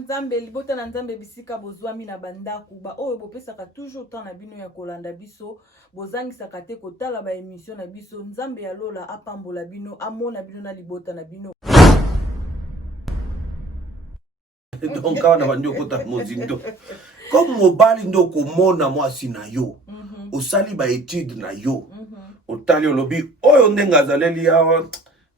nzambe libota na nzambe bisika bozwami na bandaku ba oyo bopesaka toujours temps na bino ya kolanda biso bozangisaka te kotala ba émission na biso nzambe ya lola apambola bino amona bino na libota na bino. Donc on a vendu kota mozindo comme mobali ndo komona mwasi na yo osali ba étude na yo otali olobi oyo ndenga zaleli yawa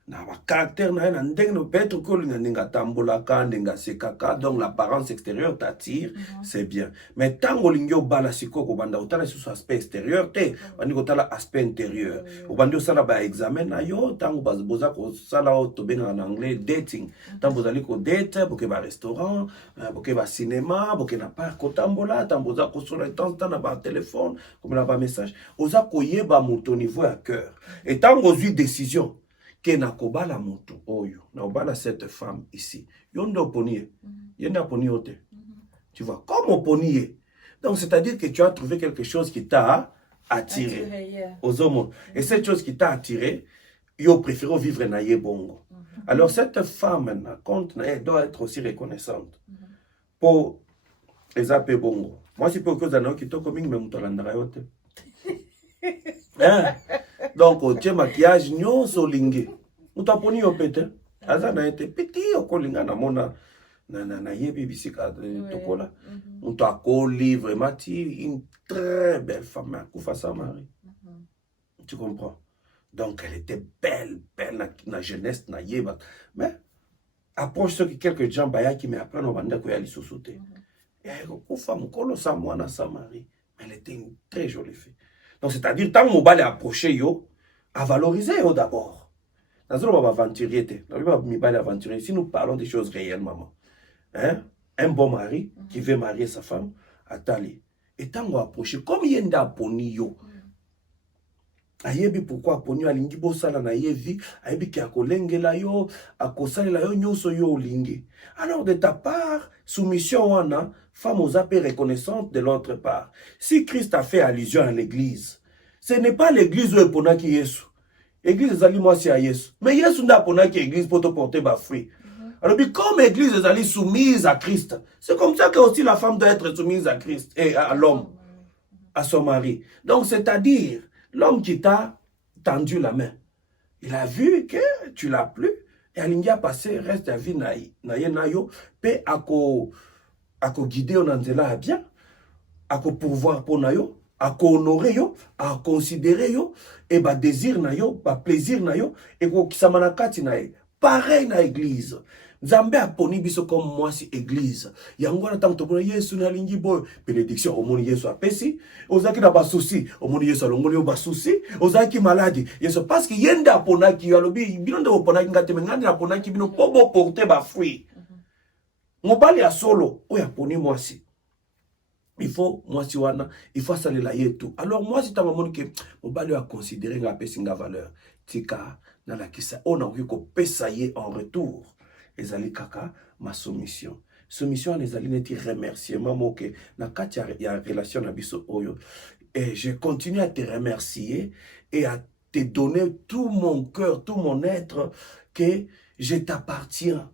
na ba caractère na na ndenge no peut-être que le ndenga tambolaka ndenga sekaka donc l'apparence extérieure t'attire c'est bien mais tango lingyo bala sikoko banda otala sur aspect extérieur te bandi kotala aspect intérieur obandi osala ba examen na yo tango bazoza ko sala to benga en anglais dating tango zali ko date boke ba restaurant boke ba cinéma boke na parc kotambola tango za ko sola temps na ba téléphone comme na ba message oza koyeba moto niveau à cœur et tango zui décision que na kobala moto oyo na obala cette femme ici yondo ponier yenda ponier ote tu vois comme ponier donc c'est-à-dire que tu as trouvé quelque chose qui t'a attiré aux hommes et cette chose qui t'a attiré yo préféré vivre na ye bongo alors cette femme na compte elle doit être aussi reconnaissante pour les appels bongo moi si peu que ça n'a qui to comme même tolanda yote hein. Donc, au tien maquillage, nyon solingue. Nous t'apponi au pété. Aza na été petit au kolinga na mona na yebi bisika tokola. Nous t'accoli vraiment une très belle femme. Koufa sa mari. Tu comprends? Donc, elle était belle na jeunesse na yeba. Mais approche ce que quelques gens baya qui me apprennent au banda ko yali sosote. Et koufa mukolo sa mwana sa mari. Elle était une très jolie fille. Donc, c'est-à-dire, tant que mobile est approché, yo, à valoriser, yo, d'abord. Dans ce moment, aventurier, aventurier. Si nous parlons des choses réelles, maman, hein? Un bon mari qui veut marier sa femme, attali. Et tant qu'on approche, comme il y a un poni, yo, ayebi pourquoi poni alingi bosala na yevi, ayebi ki akolengela yo, akosalela yo nyoso yo olingi. Alors, de ta part, soumission wana, femme aux appels reconnaissante de l'autre part. Si Christ a fait allusion à l'église, ce n'est pas l'église où est pona qui Yesu. L'église est allée moi c'est à Yesu. Mais Yesu n'a pona qui église pour te porter ma fruit. Alors, comme l'église est allée soumise à Christ, c'est comme ça que aussi la femme doit être soumise à Christ et à l'homme, à son mari. Donc, c'est-à-dire, l'homme qui t'a tendu la main, il a vu que tu l'as plu, et alingi a passé, reste à vie na yo, pe ako guider on anzela bien, ako pouvoir pour na yo, ako honorer yo, à considérer yo, et ba désir na yo, ba plaisir na yo, et ko kisamana kati na ye. Pareil na église. Nzambe a poni biso comme moi si église. Yango na tanto pona Yesu na lingi boy. Bénédiction au moni Yesu a pesi. Ozaki na ba souci. Au moni Yesu alongoli o ba souci. Ozaki malade. Yesu parce que yenda pona ki alobi bino de pona ki ngate ngande na pona ki bino pobo porter ba fruit. Mobali a solo o ya poni moi si. Il faut moi si wana, il faut saler la yetu. Alors moi si ta maman que mobali a considérer nga pesi nga valeur. Tika na la kisa on a vu ko pesa ye en retour. Ezali kaka ma soumission. Soumission les ali neti remerciement moke na kati ya relation na biso oyo. Et je continue à te remercier et à te donner tout mon cœur, tout mon être que je t'appartiens.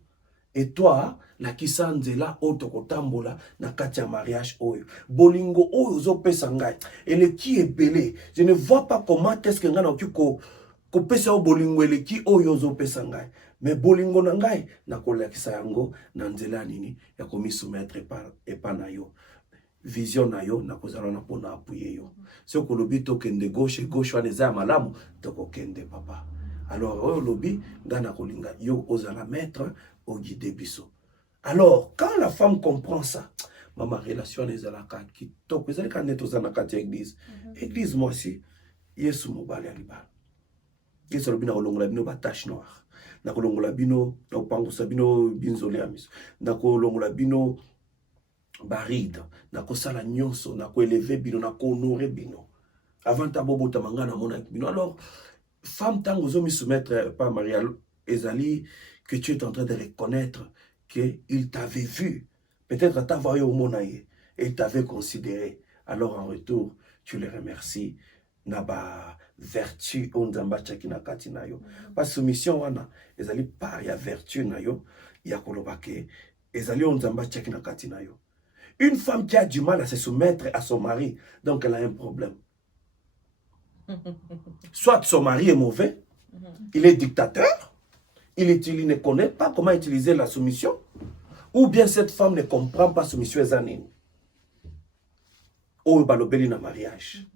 Et toi, la kisanzela otokotambola na kati ya mariage oyo. Bolingo oyo zo pesa ngai. Et le qui est belé. Je ne vois pas comment est-ce que ngana okiko ko pesa o bolingo ele ki oyo zo pesa ngai. Mais bolingo na ngai na kolakisa yango na nzela nini ya komi soumettre epa na yo. Vision na yo na kozala na pona appuyer yo. Se ko lobi to kende gauche wana eza malamu to ko kende papa. Alors oyo lobi ngana kolinga yo ozala maître au guide biso. Alors quand la femme comprend ça, ma relation ezalaka kitoko ezalaka neto za na kati église. Église moi aussi Yesu mobali alibala. Yesu lobi na kolongola bino ba tache noire. Na kolongola bino na pango sabino binzole amis. Na kolongola bino baride, na kosala nyonso, na ko élever bino, na ko honorer bino. Avant ta bobo ta manga na mona bino. Alors femme tango zo mi soumettre par Maria ezali que tu es en train de reconnaître que il t'avait vu. Peut-être t'avoir eu au monaye et il t'avait considéré. Alors en retour, tu le remercies. Naba vertu onzamba chaki na kati na yo. Pas soumission wana ezali par ya vertu na yo ya kolobake ezali on nzamba tcheki na kati na yo. Une femme qui a du mal à se soumettre à son mari, donc elle a un problème. Soit son mari est mauvais, il est dictateur, il ne connaît pas comment utiliser la soumission, ou bien cette femme ne comprend pas soumission et zanine. Ou balobeli na mariage.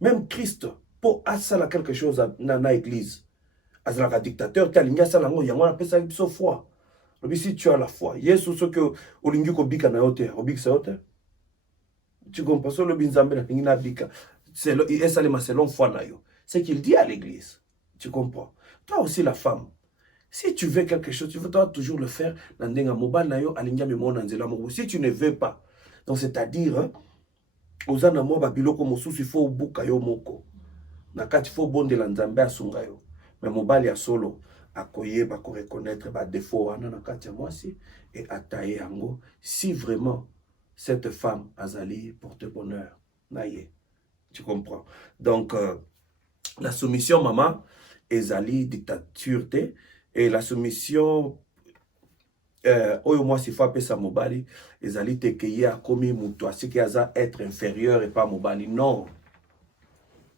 Même Christ, pour asala quelque chose dans l'église, azalaka dictateur, talinga salango, yango na pesa biso foi. Si tu as la foi, Yesu ce que olingi ko bika na yote, obikisa yote. Tu comprends ça le binzambe na ngina bika. C'est le selon foi na yo. C'est qu'il dit à l'église. Tu comprends? Toi aussi la femme. Si tu veux quelque chose, tu dois toujours le faire dans ndenga mobile na yo alinga memona nzela mo. Si tu ne veux pas. Donc c'est-à-dire hein, ozana mo ba biloko mosusu faut buka yo moko. Na kati faut bondela nzambe asunga yo. Mais mobile ya solo akoyeba ko reconnaître ba défaut wana na kati ya mwasi et ataye yango si vraiment cette femme azali porte bonheur naye. Tu comprends? Donc la soumission maman ezali dictature te et la soumission oyo mwasi faut apesa mobali ezali te keye akomi mutu asiki aza être inférieur et pas mobali. Non.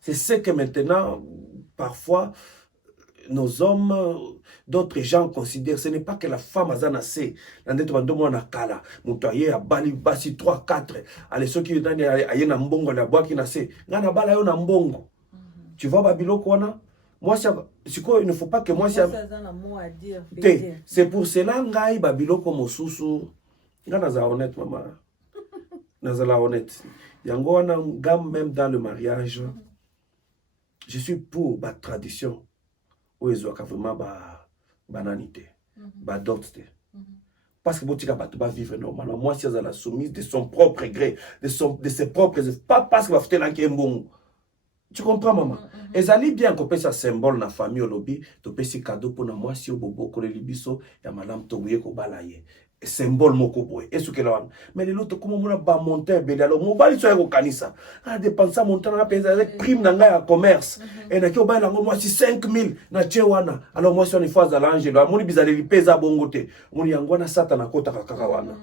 C'est ce que maintenant parfois nos hommes, d'autres gens considèrent, ce n'est pas que la femme a zanasé, kala, mutoye a bali basi 3 4, allez ceux qui donnent ayena mbongo la bois qui nasé, ngana bala yo na mbongo. Tu vois babilo kwana? Moi il ne faut pas que moi c'est pour cela ngai babilo comme susu, ngana za honnête maman. Nazala honnête. Yango wana ngam même dans le mariage. Je suis pour la tradition. Où ils ont vraiment bananité, dot. Parce que Botika va vivre normalement. Moi, si elle a soumise de son propre gré, de ses propres, pas parce qu'il va faire un bon. Tu comprends, maman? Et ça allait bien qu'on peut ça symbole dans la famille au lobby, tu peux ces cadeaux pour moi si au bobo pour les libiso, et à madame Tobouye ko balaye. Symbole moko boy. Et ce que là, mais les autres comment on a pas monté belé alors mon bali soit au canisa. Ah dépenser montant na payer avec prime dans un commerce. Et na ki o bali moi si 5000 na chewana. Alors moi si on est phase à l'angelo, moni bizali li pesa bongote. Moni yangwana satana kota kakawana.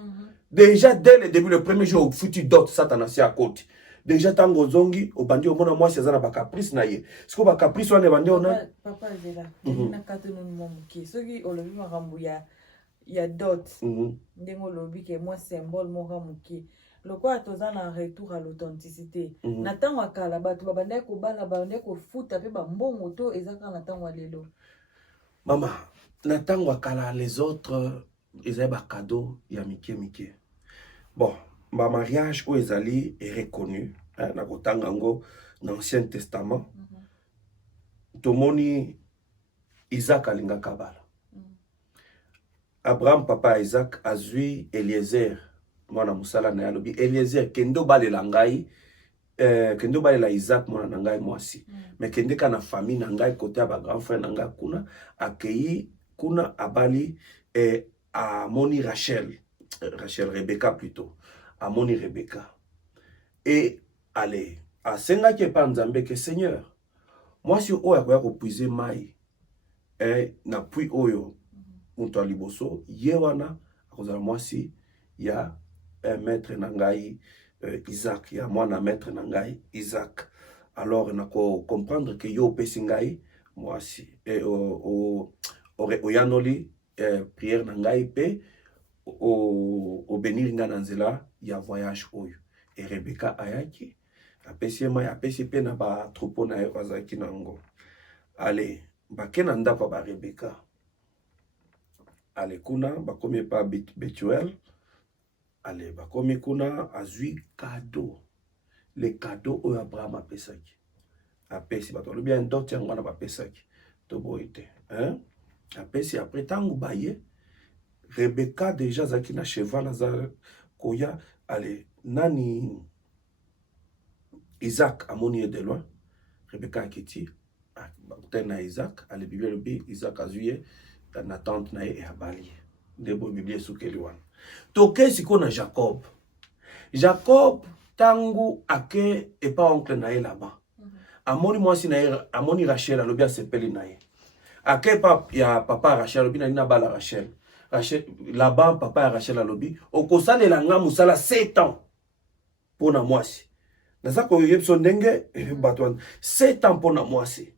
Déjà dès le début le premier jour foutu dot satana si à côté. Déjà tango zongi au bandi au mona moi c'est ça na ba caprice na ye. Ce ko ba caprice wana bandi on a papa zela. Na katono mo muke. Soki olobi makambuya ya dot ndengo lobi ke moi symbole moko muke lokwa toza na retour à l'authenticité na tango akala bato babandai ko bala bandai ko futa pe ba mbongo to ezaka na tango lelo mama na tango akala les autres ezali ba cadeau ya mike bon ba mariage o ezali est reconnu na kotanga ngo dans l'Ancien Testament tomoni Isaac alinga kabala Abraham papa Isaac azui Eliezer mwana musala na yalobi Eliezer kendo balela ngai kendo balela Isaac mwana na ngai mwasi mais kende kana famille na ngai côté ba grand frère na ngai kuna akei kuna abali amoni Rachel Rebecca plutôt amoni Rebecca et allez asenga ke pa nzambe ke Seigneur mwasi oyo akoya ko puiser mai na pui oyo Muto liboso yewana akozala mwasi ya maître nangai Isaac ya mwana maître nangai Isaac alors nako comprendre que yo pesi ngai mwasi oyanoli prière nangai pe o benir nga nanzela ya voyage oyo et Rebecca ayaki apesi mai apesi pe na ba troupeau na yo azaki nango allez bakena ndako ba Rebecca ale kuna bakomi pa Betuel ale bakomi kuna azui cadeau le cadeau o Abraham apesaki apesi bato lo bien dot yango na bapesaki to boite hein apesi après tango baye Rebecca déjà zaki na cheval aza koya ale nani Isaac amoni de loin Rebecca akiti na Isaac ale bibi Isaac azuye na tante na e abali ndebo biblia sukeli wana toke siko na Jacob tangu ake e pa oncle na e là-bas amoni mwasi na e amoni Rachel alobi asepeli na ye ake pa ya papa Rachel alobi na bala Rachel Rachel là-bas papa ya Rachel alobi okosalela nga musala 7 ans pona mwasi naza ko yebso ndenge bato 7 ans pona mwasi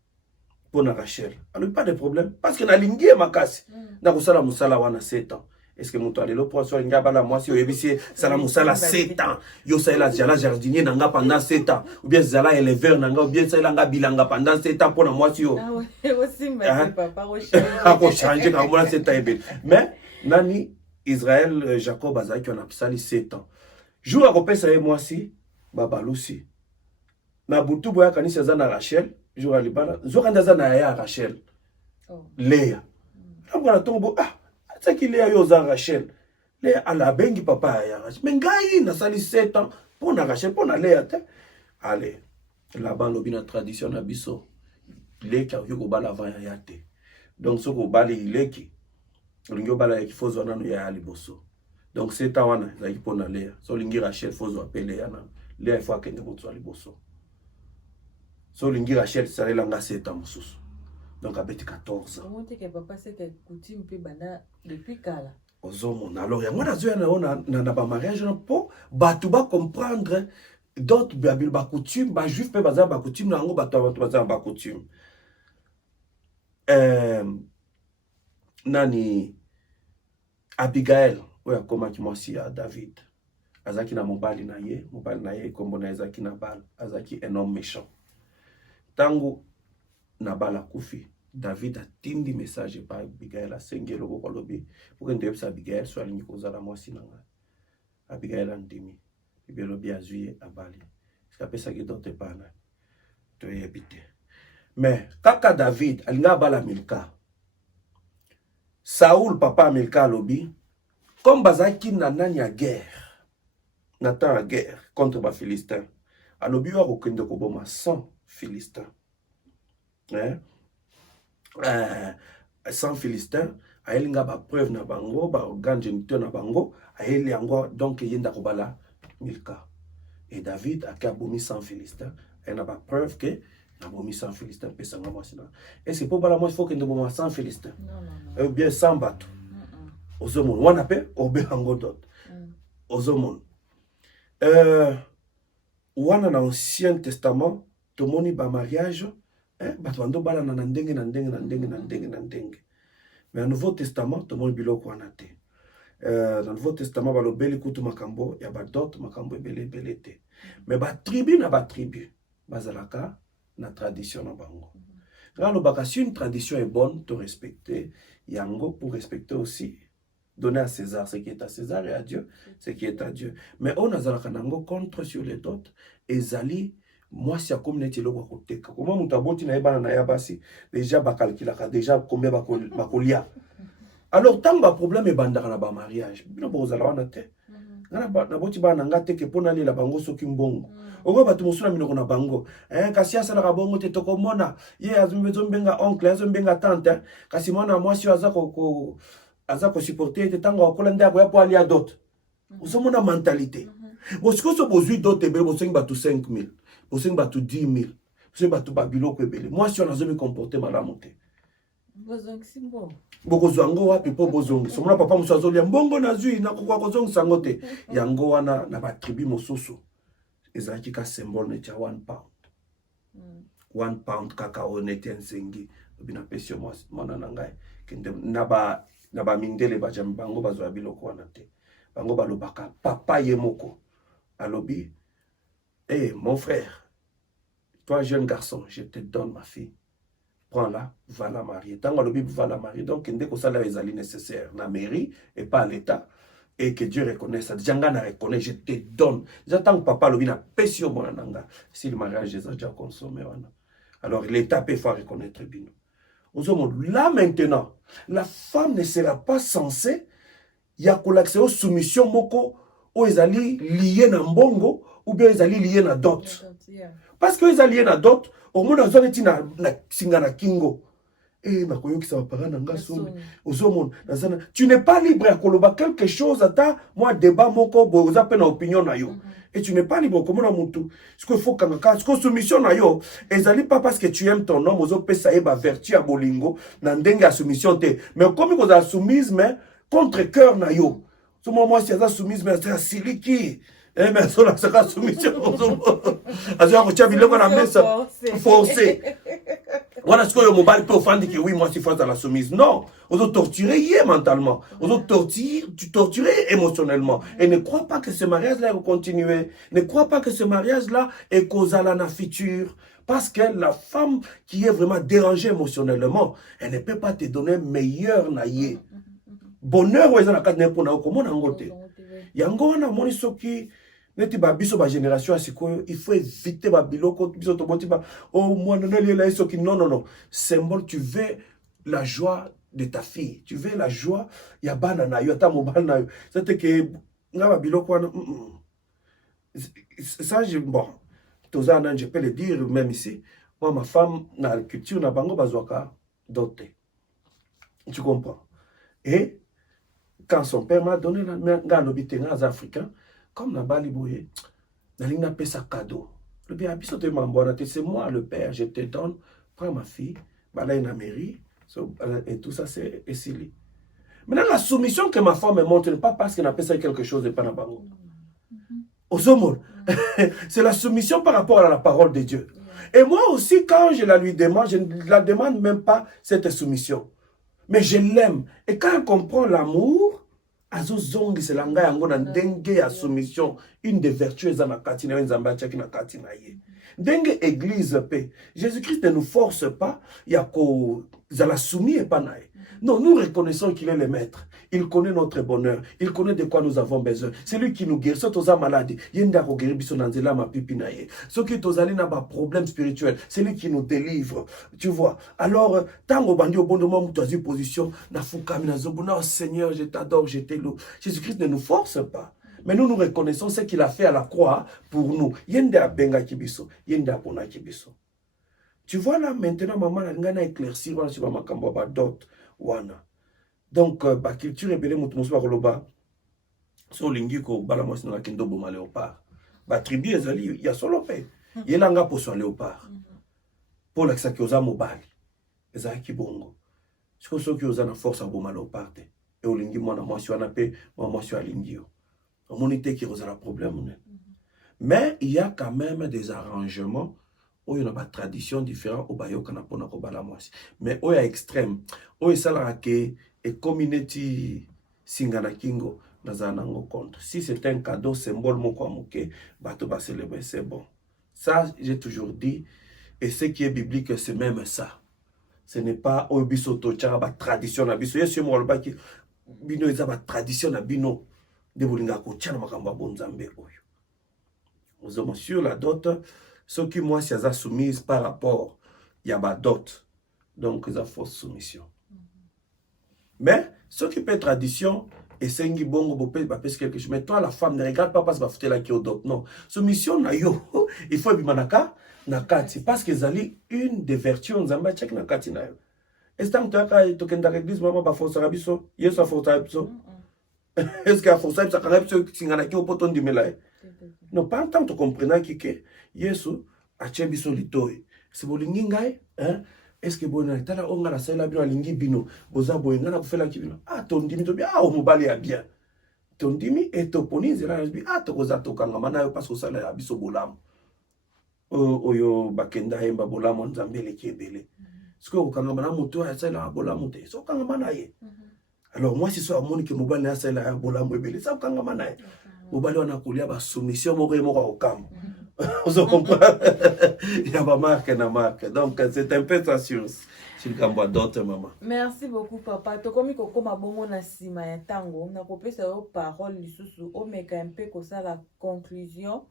pona Rachel alobi pas de problème parce que nalingi ye makasi na kosala musala wana 7 ans. Est-ce que mon toit le poisson il n'y a pas la moitié au ça musala 7 ans yo ça la jardinier nanga pendant 7 ans ou bien zala éleveur nanga ou bien ça langa bilanga pendant 7 ans pour la moitié ah ouais aussi mais papa changer comme là 7 ans mais nani Israël Jacob azaki on a psali 7 ans jour à repérer ça moi si baba lusi na butu boya kanisa za na Rachel jour à libala jour kandaza na ya Rachel Léa donc on a tombo ah c'est qu'il est à Rachel. Léa à la bengi papa ya Rachel. Mais ngai na sali 7 ans pour na Rachel pour na Léa te. Allez, là-bas l'obina tradition na biso. Leki a ko bala va ya te. Donc ce ko bali leki. Lingo bala ya kifozo na no ya liboso. Donc 7 ans wana za pour na Léa. So lingi Rachel fozo appeler ya na. Léa il faut akende motso liboso. So lingi Rachel sale langa 7 ans mususu. Donc à 14 ans. Comment que papa c'était coutume puis banda depuis kala. Ozomon. Alors il y a moi na ba mariage pour batuba comprendre d'autres babil ba coutume ba juif pe bazar ba coutume na ngo batu bazar ba coutume. Nani Abigail oya koma ki mwasi ya David. Azaki na mobali na ye kombo na Azaki na bal, azaki un homme méchant. Tango na bala kufi David a tindi message par Abigail a sengelo ko lobi pour que ndebsa Abigail soit lingi kozala mwasi nanga Abigail andimi bibelo bia zuye abali skapesa ki dote pana to yebite mais kaka David alinga bala Milka Saoul papa Milka lobi comme bazaki na nani ya guerre Nathan a guerre contre ba Philistins alobi wa kokende ko boma 100 Philistins sans Philistin a elinga ba preuve na bango ba organe géniteur na bango a eli yango donc yenda ko bala Milka et David a kabomi sans Philistin et na ba preuve que na bomi sans Philistin pesa ngamo sina et c'est pour bala moi il faut que ndemo sans Philistin non bien sans bateau ozomon wana pe obe yango dot ozomon wana na Ancien Testament to moni ba mariage batwando bala na ndenge. Mais au Nouveau Testament to mon biloko wana te. Dans le Nouveau Testament balobeli kutu makambo ya badot makambo belé te. Mais ba tribu bazalaka na tradition na bango. Quand le si une tradition est bonne, te respecter yango pour respecter aussi donner à César ce qui est à César et à Dieu ce qui est à Dieu. Mais on azalaka nango contre sur les dots ezali moi si comme neti loko koteka comment mutaboti na yebana na yabasi déjà ba calculaka déjà combien ba kolia alors tant ba problème e bandaka na ba mariage bino bozala wana te na boti bana ngate ke pona lela bango soki mbongo ogo batu musula minoko na bango kasi asala ka bongo te tokomona ye azombenga oncle azombenga tante kasi mwana mwasi azako supporter te tango akola ndako ya po ali adot usomona mentalité bosiko so bozui dot ebe bosengi batu 5000 bosengi batu 10000 bosengi batu babiloko ebele mwasi wana azomi comporter malamu te bozongi simbo bokozwa yango wapi po bozongi somona papa mosusu azolia mbongo nazwi nakoka kozongisa yango te yango wana na batribu mosusu ezalaki ka symbole neti ya 1 pound 1 pound kaka oyo neti ya nsengi lobi napesi yo mwana na ngai kende na bamindele bajami bango bazwa biloko wana te bango balobaka papa ye moko alobi mon frère toi jeune garçon je te donne ma fille prends-la, va la marier. Tant que le Bible va la marier, donc il que ça les alliés nécessaires, la mairie et pas l'État, et que Dieu reconnaisse ça. Djangana reconnaît, je te donne. J'attends que papa le vina pêche au monanga. Si le mariage est déjà consommé, alors l'État peut faire reconnaître bien. Là maintenant, la femme ne sera pas censée y a l'accès aux soumissions moko ou ils allaient lier na mbongo ou bien ils allaient lier na dot. Parce que ils allaient lier na dot. Au moins, on a na singana kingo. Eh, ma koyo qui ça va parler nanga soni. Tu n'es pas libre à koloba quelque chose à ta moi débat moko bo za pena opinion na yo. Et tu n'es pas libre comme na mutu. Ce qu'il faut kanga ce que soumission na yo, ezali pas parce que tu aimes ton homme ozo pesa eba vertu à bolingo na ndenge à soumission te. Mais comme ko za soumise mais contre cœur na yo. Ce moment si aza soumise mais c'est siliki. Eh mais ça la sera soumission. Azo ko tia biloko na mesa forcé. Voilà ce que le mobile peut offrir que oui moi je suis face à la soumise. Non, on doit torturer mentalement. On doit torturer émotionnellement. Et ne crois pas que ce mariage là va continuer. Ne crois pas que ce mariage là est causal à la future. Parce que la femme qui est vraiment dérangée émotionnellement, elle ne peut pas te donner meilleur naïe. Bonheur, ouais, ça n'a pas de pour comment n'angote. Yango na moni soki neti ba biso ba génération asiko il faut éviter ba biloko biso to boti ba oh moi non la soki non symbole tu veux la joie de ta fille, tu veux la joie ya bana na yo ta mobile na yo. C'est que nga ba biloko na ça bon Tozana, je peux le dire même ici. Moi, ma femme, dans la culture, n'a pas besoin doté. Tu comprends? Et quand son père m'a donné la main, les Africains, comme na Bali Boye, na paix sa cadeau. Le bien, c'est moi le père, je te donne, prends ma fille, là une mairie, et tout ça, c'est essayé. Maintenant, la soumission que ma femme me montre, pas parce qu'elle a fait quelque chose de pas na bango. C'est la soumission par rapport à la parole de Dieu. Et moi aussi, quand je la lui demande, je ne la demande même pas cette soumission. Mais je l'aime. Et quand elle comprend l'amour, c'est la soumission. Une des vertus est Dengue église paix. Jésus-Christ ne nous force pas, il y a la soumis et pas naïe. Non, nous reconnaissons qu'il est le maître. Il connaît notre bonheur. Il connaît de quoi nous avons besoin. C'est lui qui nous guérit. Si tu as maladie, il y a un guéri bisonanzela ma pipinaye. Ce qui est allé n'a pas problème spirituel, c'est lui qui nous délivre. Tu vois. Alors, tant au bandi au bon moment où tu as une position, na fukami na zobuna, oh Seigneur, je t'adore, je t'éloue. Jésus-Christ ne nous force pas. Mais nous reconnaissons ce qu'il a fait à la croix pour nous. Yende a benga kibiso, yende a bona kibiso. Tu vois là, maintenant, maman a éclairci, voilà, sur ma kambaba dot, wana. Donc, la culture est belle, moutou moussou bakoloba. So lingi ko bala mwasi na kendo boma léopard. Ba tribu ezali, il y a solo pe. Yelanga pour so léopard. Pour la ki oza mobali. Ezali ki bongo. Siko so ki oza na force a boma léopard. Et au lingi mwana mwasi wana pe, mwasi a lingi yo. Monité qui a problème. Mais il y a quand même des arrangements où il y a des traditions différentes au Bayo Kanapona Kobalamoisi. Mais où il y a extrême, où il y a et community Singana Kingo Nazanango contre. Si c'est un cadeau symbole, mon quoi mouké, bateau va célébrer, c'est bon. Ça, j'ai toujours dit, et ce qui est biblique, c'est même ça. Ce n'est pas au bisoto, tchara, tradition na biso. Yes, moi, le baki, bino, il y a une tradition na bino. De bolinga ko tchana makamba bonzambe oyo. Nous sur la dot, ce qui moi si aza soumise par rapport y a ba dot. Donc ça fausse soumission. Mais ce qui peut être tradition et sengi bongo bopé ba pèse quelque chose. Mais toi la femme ne regarde pas parce que ba fouter la ki au dot. Non, soumission na yo, il faut bimanaka nakati parce que zali une des vertus nzamba check nakati na yo. Est-ce que tu as to kenda l'église maman ba force rabiso, yeso force rabiso. Est-ce qu'il y a force ça quand même ceux qui ngana ki au poton du melaye. Non, pas tant tu comprends que Yesu a chebiso litoi. C'est bolingi ngai, hein? Est-ce que bon tala onga la sala bino lingi bino, boza boyenga na kufela kibino. Ah ton dimi to bien, ah mobali ya bien. Ton dimi et to ponize la bi ah to koza to kanga mana yo parce que ça la biso bolam. Oyo bakenda hemba bolam nzambele kebele. Ce que kanga mana moto ya sala bolam te. So kanga mana ye. Alors moi si so amoni que mobali ya sala bolam ebele, ça kanga mana ye. Mobali wana kolia ba soumission moko moko okam. Vous comprenez? Il y a pas marque na marque. Donc c'est un peu ça sur le cambo d'autres maman. Merci beaucoup papa. To komi ko koma bongo na sima ya tango na kopesa yo parole lisusu o meka un peu ko ça la conclusion.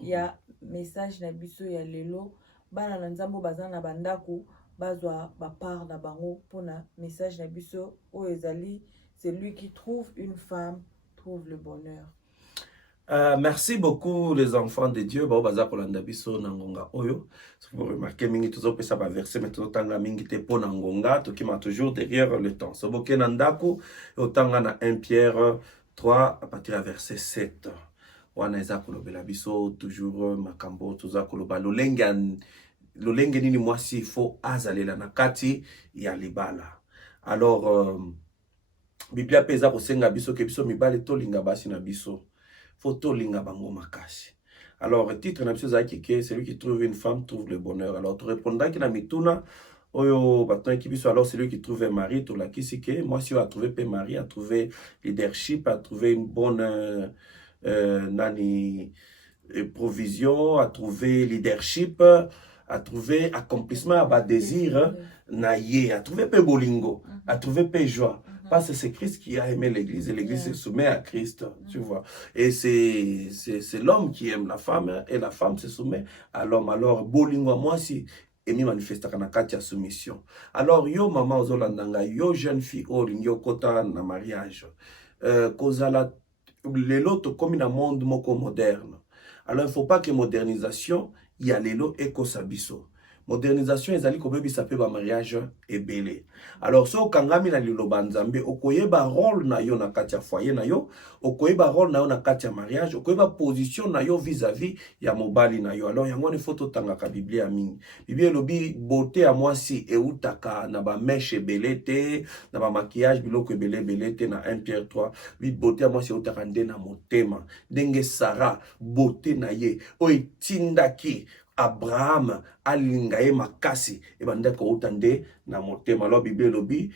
Il y a message na biso ya lelo bana na nzambo bazana bandako bazwa ba part na bango pona message na biso o ezali celui qui trouve une femme trouve le bonheur. Merci beaucoup les enfants de Dieu. Ba baza kolanda biso na ngonga oyo. Si vous remarquez mingi tozo pesa ba verset mais tozo tanga mingi te po na ngonga to ki ma toujours derrière le temps. So boke na ndako otanga na 1 Pierre 3 à partir du verset 7. Wana eza kolobela biso toujours makambo toza koloba lolenge nini mwasi faut azalela na kati ya libala. Alors Biblia pesa kosenga biso ke biso mibale tolinga basi na biso. Faut tolinga bango makasi. Alors, le titre na biso zaki ke celui qui trouve une femme trouve le bonheur. Alors, tu répondras ki na mituna oyo baton ki biso, alors celui qui trouve un mari to la kisike, moi si a trouvé pe mari, a trouvé leadership, a trouvé une bonne provision, a trouvé leadership, a trouvé accomplissement, a désir, naïe, a trouvé pe bolingo, a trouvé pe joie. Parce que c'est Christ qui a aimé l'Église et l'Église se soumet à Christ, tu vois. Et c'est l'homme qui aime la femme et la femme se soumet à l'homme. Alors, bolingo, moi si, et mi manifesta kana kati ya soumission. Alors, yo maman ozolandanga, yo jeune fille, yo kota na mariage, kozala, lelo to komi na monde moko moderne. Alors, il ne faut pas que modernisation, il y a lelo eko sabiso. Modernisation ezali kobebisa pe ba mariage ebele. Alors so kangami na liloba nzambe okoyeba rôle na yo na kati ya foyer na yo, okoyeba rôle na yo na kati ya mariage, okoyeba position na yo vis-à-vis ya mobali na yo. Alors yango ne faut totanga Biblia mingi. Biblia lobi beauté ya mwasi eutaka na ba mèche ebele te, na ba maquillage biloko ebele te na 1 Pierre 3. Bi beauté ya mwasi eutaka nde na motema. Ndenge Sarah beauté na ye o etindaki Abraham alingaye makasi e bandeko utande na motema. Alors Bible lobi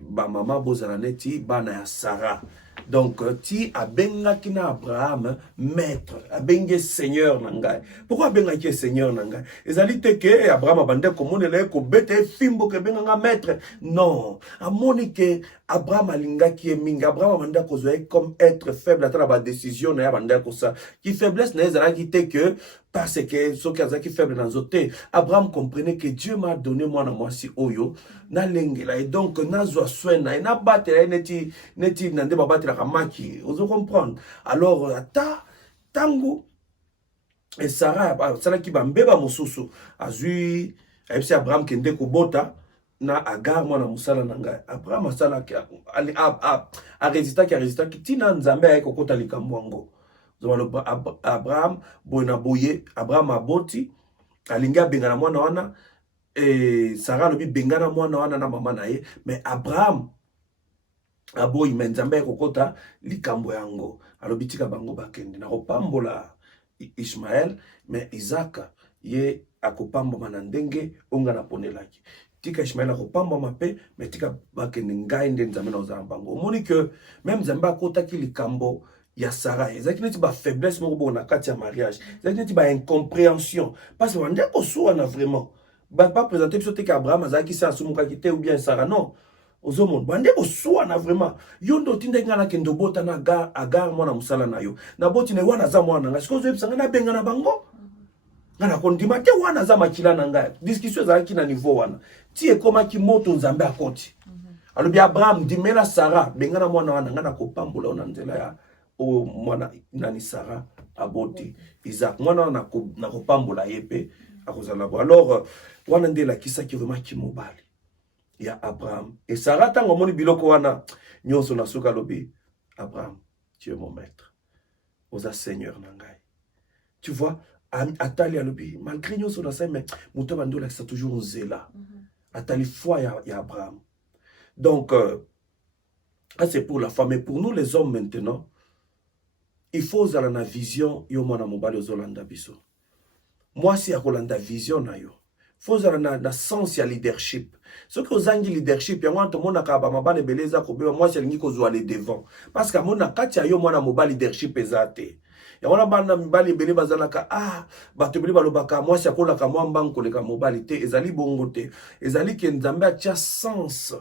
ba mama bozala neti bana ya Sarah. Donc ti abenga kina Abraham maître, abenge seigneur nangai. Pourquoi abenga ki seigneur nangai? Ezali te ke Abraham bandeko monele ko bete fimbo ke benga nga maître. Non, amoni ke Abraham alingaki mingi. Abraham bandeko zoe comme être faible atala ba décision na ya bandeko sa. Ki faiblesse na ezala ki te que parce que ce qui faible dans zoté, Abraham comprenait que Dieu m'a donné moi na moi si oyo na lengela et donc na zo soena na batela neti nande ba batela kamaki. Vous comprendre? Alors ata tango et Sarah sala ki bambeba mosusu azui ayebisi Abraham kende ko bota na Agar mwana musala nanga. Abraham asala ki a résista ki tina nzambe ay kokota likambo ngo. Abraham boyna boye Abraham aboti alinga bengana mwana wana et Sarah lobi bengana mwana wana na mama na ye, mais Abraham aboyi menzambe kokota likambo yango alobi tika bango bakende na kopambola Ishmael, mais Isaac ye akopamba na ndenge onga na ponelaki tika Ishmael akopamba mape, mais tika bakende ngai nde nzambe na ozala bango. Omoni que même nzambe akotaki likambo ya Sarah, ezaki neti ba faiblesse moko bo na kati ya mariage, ezaki neti ba incompréhension parce que wande ko soa na vraiment ba pas présenter biso te ka Abraham azaki sa asumuka kite ou bien Sarah, non ozo monde wande ko soa na vraiment yo ndo tinda ngana kendo bota na Agar mwana musala na yo na boti ne wana za mwana nga siko zo ebisanga na benga na bango ngana kondima te wana za makila na nga discussion ezalaki na niveau wana ti ekoma ki moto nzambe akoti alobi Abraham dimela Sarah benga na mwana wana ngana kopambola ona nzela ya o mwana nani Sarah aboti Isaac mwana na kopambola yepe akozala bo. Alors wana ndela kisa ki vraiment ki mobali ya Abraham et Sarah tango moni biloko wana nyonso na suka lobi Abraham tu es mon maître oza seigneur nangai, tu vois. Atali alobi malgré nyonso na sa mais muto bandola c'est toujours zela atali foi ya Abraham. Donc c'est pour la femme et pour nous les hommes maintenant. Il faut zala na vision yo mwana mobali ozolanda biso. Moi si akolanda vision na yo. Faut zala na sens ya leadership. Ce que ozangi leadership yango to mona ka ba mabale beleza ko beba moi selingi ko zo aller devant. Parce que mona kati ya yo mwana mobali leadership ezate. Ya wana bana mibali bele bazalaka bato bele balobaka moi si akola ka mwa mbango leka mobali te ezali bongo te. Ezali ke nzambe atia sens.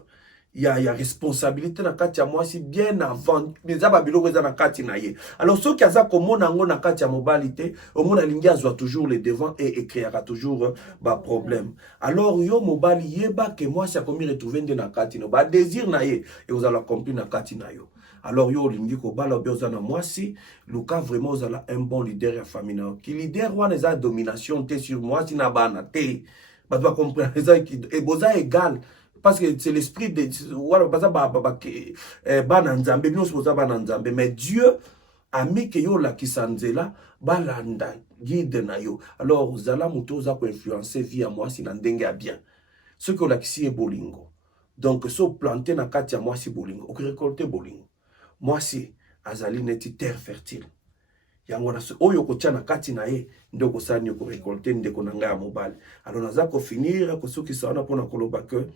Il y a responsabilité na kati ya mwasi bien avant les ababiloko eza na kati na ye. Alors ceux qui aza komona ngo na kati ya mobalité au mona lingi azwa toujours le devant et créera toujours ba problème. Alors yo mobali yeba que mwasi akomi retrouver nde na kati no ba désir na ye et vous allez accomplir na kati na yo. Alors yo lingi ko bala oza na mwasi luka vraiment ozala un bon leader ya famille na ki leader wana eza domination te sur mwasi na bana te ba doit comprendre eza et boza égal. Parce que c'est l'esprit de mais Dieu a mis que yo la kisanzela balanda guide na yo. Alors zala muto za ko influencer vie à moi si na ndenge a bien. Ce que la kisi est bolingo. Donc so planter na kati ya mwasi bolingo ok récolter bolingo mwasi azali neti terre fertile yango na oyo kotia na kati na ye ndeko sani ko récolter ndeko na ngai ya mobali. Alors naza ko finir ko soki saona pona koloba que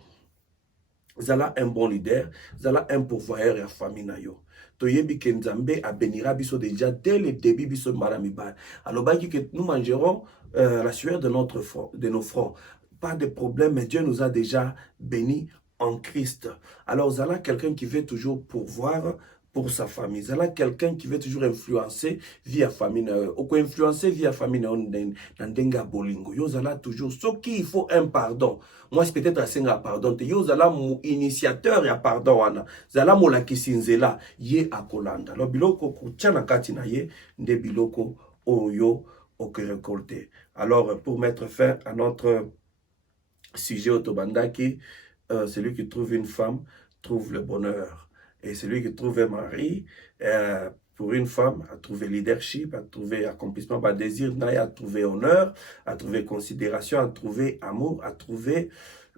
zala un bon leader, zala un pourvoyeur ya famille na yo. Toyebi ke Nzambe abénira biso déjà dès le début biso maramibal. Alors baki que nous mangerons la sueur de notre front, de nos fronts. Pas de problème, mais Dieu nous a déjà bénis en Christ. Alors zala quelqu'un qui veut toujours pourvoir pour sa famille. Zala quelqu'un qui veut toujours influencer via famille. Ou influencer via famille dans denga bolingo. Yo zala toujours ce qui il faut un pardon. Moi c'est peut-être assez un pardon. Yo zala mon initiateur ya pardon wana. Zala mo la kisinzela ye akolanda. Alors biloko kuchana kati na ye nde biloko oyo ok récolté. Alors pour mettre fin à notre sujet otobandaki, celui qui trouve une femme trouve le bonheur. Et celui qui trouve un mari, pour une femme, a trouvé leadership, a trouvé accomplissement, a désir, a trouvé honneur, a trouvé considération, a trouvé amour, a trouvé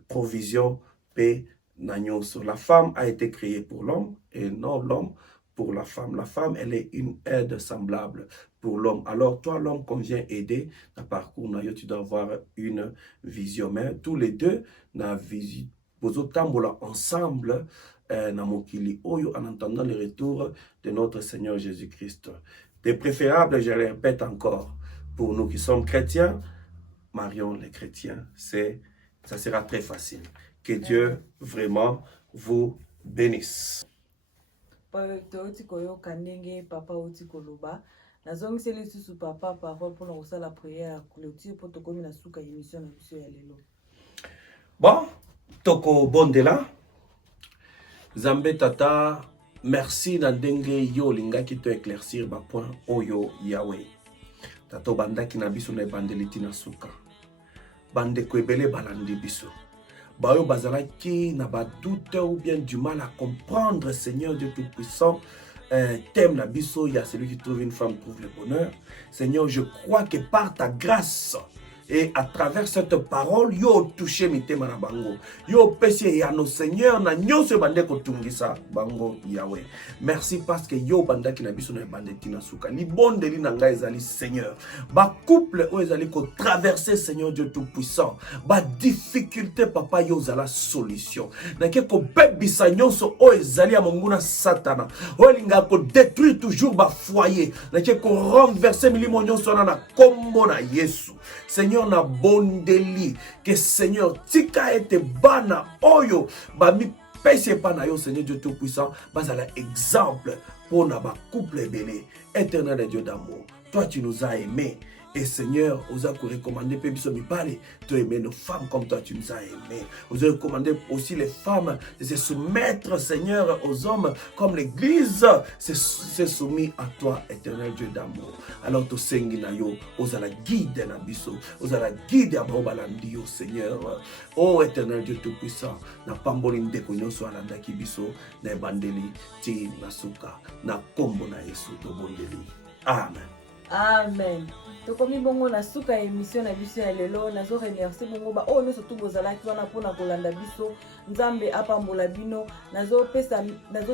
provision, paix, nagnoso. La femme a été créée pour l'homme et non l'homme pour la femme. La femme, elle est une aide semblable pour l'homme. Alors, toi, l'homme qu'on vient aider, dans le parcours, tu dois avoir une vision. Mais tous les deux, dans la vision, vous autant ensemble, en entendant le retour de notre Seigneur Jésus-Christ. De préférable, je le répète encore, pour nous qui sommes chrétiens, marions les chrétiens. Ça sera très facile. Que Dieu vraiment vous bénisse. Papa nazongiseli lisusu papa parole mpona kosala prière ya clôture mpo tokomi na suka émission na biso ya lelo. Bon, toko bondela Nzambe tata, merci na ndenge yo lingaki to éclaircir ba point oyo Yahweh. Tata bandaki na biso na evandeliti na suka. Bande ko ebele balandi biso. Bayo bazalaki na ba doute ou bien du mal à comprendre Seigneur Dieu Tout-Puissant. Thème la biso, il y a celui qui trouve une femme trouve le bonheur. Seigneur, je crois que par ta grâce et à travers cette parole, yo touché mi tema na bango. Yo pesi ya no Seigneur na nyonso bande ko tungisa bango Yahweh. Merci parce que yo banda ki na biso na bande tina suka. Li bonde li na ngai ezali Seigneur. Ba couple o ezali ko traverser Seigneur Dieu Tout-Puissant. Ba difficulté papa yo zala solution. Na ke ko bebisa nyonso o ezali ya monguna satana. O linga ko détruire toujours ba foyer. Na ke ko renverser milimo nyonso na kombo na Yesu. Seigneur na bondeli que Seigneur tika ete bana oyo ba mi pese pa na yo Seigneur Dieu Tout-Puissant bazala exemple pour na ba couple belé éternel Dieu d'amour. Toi tu nous as aimés et Seigneur nous a recommandé pe biso mi parler tu aimer nos femmes comme toi tu nous as aimés. Nous a recommandé aussi les femmes de se soumettre Seigneur aux hommes comme l'église s'est soumis à toi éternel Dieu d'amour. Alors to sengi na yo ozala guide na biso ozala guide ya balandi yo Seigneur. Oh éternel Dieu Tout-Puissant na pamboli ndeko nyonso alandaki biso na ebandeli ti na suka na kombo na Yesu to bondeli. Amen. Amen. Tokomi bongo na suka émission na biso ya lelo nazo remercier bongo ba o nyonso tubozalaki wana mpona kolanda biso Nzambe apambola bino nazo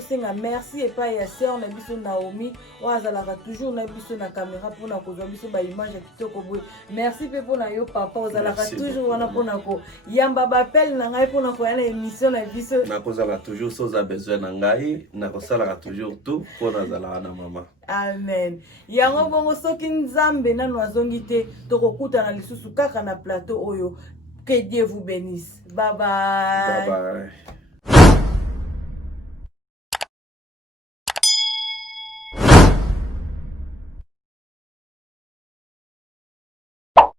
senga merci epai ya sœur na biso Naomi wazalaka toujours na biso na caméra mpona kozwa biso ba image ya kitoko boye. Merci pe mpona yo papa ozalaka toujours wana mpona ko yamba ba appel na ngai mpona koya na émission na biso. Na kozala toujours soza besoin na ngai na kosalaka toujours tout mpona zala na mama. Amen. Yango bongo soki Nzambe nanu azongi te tokokutana lisusu kaka na plateau oyo. Que Dieu vous bénisse. Bye bye. Bye bye.